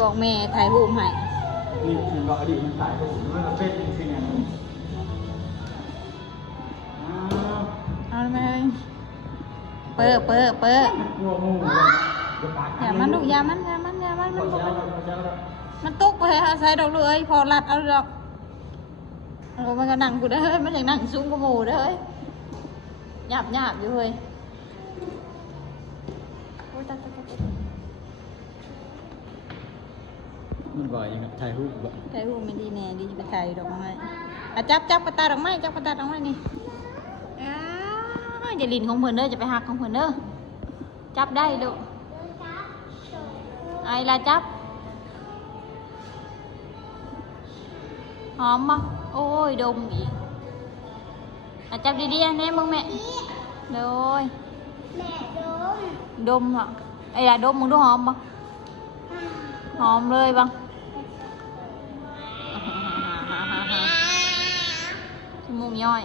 บอกแม่ถ่ายรูปให้นี่มันบอกอดีตมันถ่ายรูปมันเป็นจริงๆอย่างนี้เอาไหมเปิดงัวงูอย่ามันลูกอย่ามันมันตกไปหาใส่ดอกเลยพอรัดเอาดอกมันก็นั่งกูได้เฮ้ยมันอย่างนั่งสูงกว่าหมูได้เฮ้ยหยาบอยู่เฮ้ยโอ้ยตาย มันบ่อยยังถ่ายรูปบ่ ถ่ายรูปไม่ดีแน่ดีจะไปถ่ายดอกไม้จับกระตาดอกไม้จับกระตาดอกไม้นี่อย่าลินของเพิ่นเด้อจะไปหักของเพิ่นเด้อจับได้ลูกไอ้ละจับหอมปะโอ้ยดมอีกจับดีๆแน่มึงแม่โดยแม่ดมเหรอไอ้ละดมมึงดูหอมปะหอมเลยบังจมูกย่อย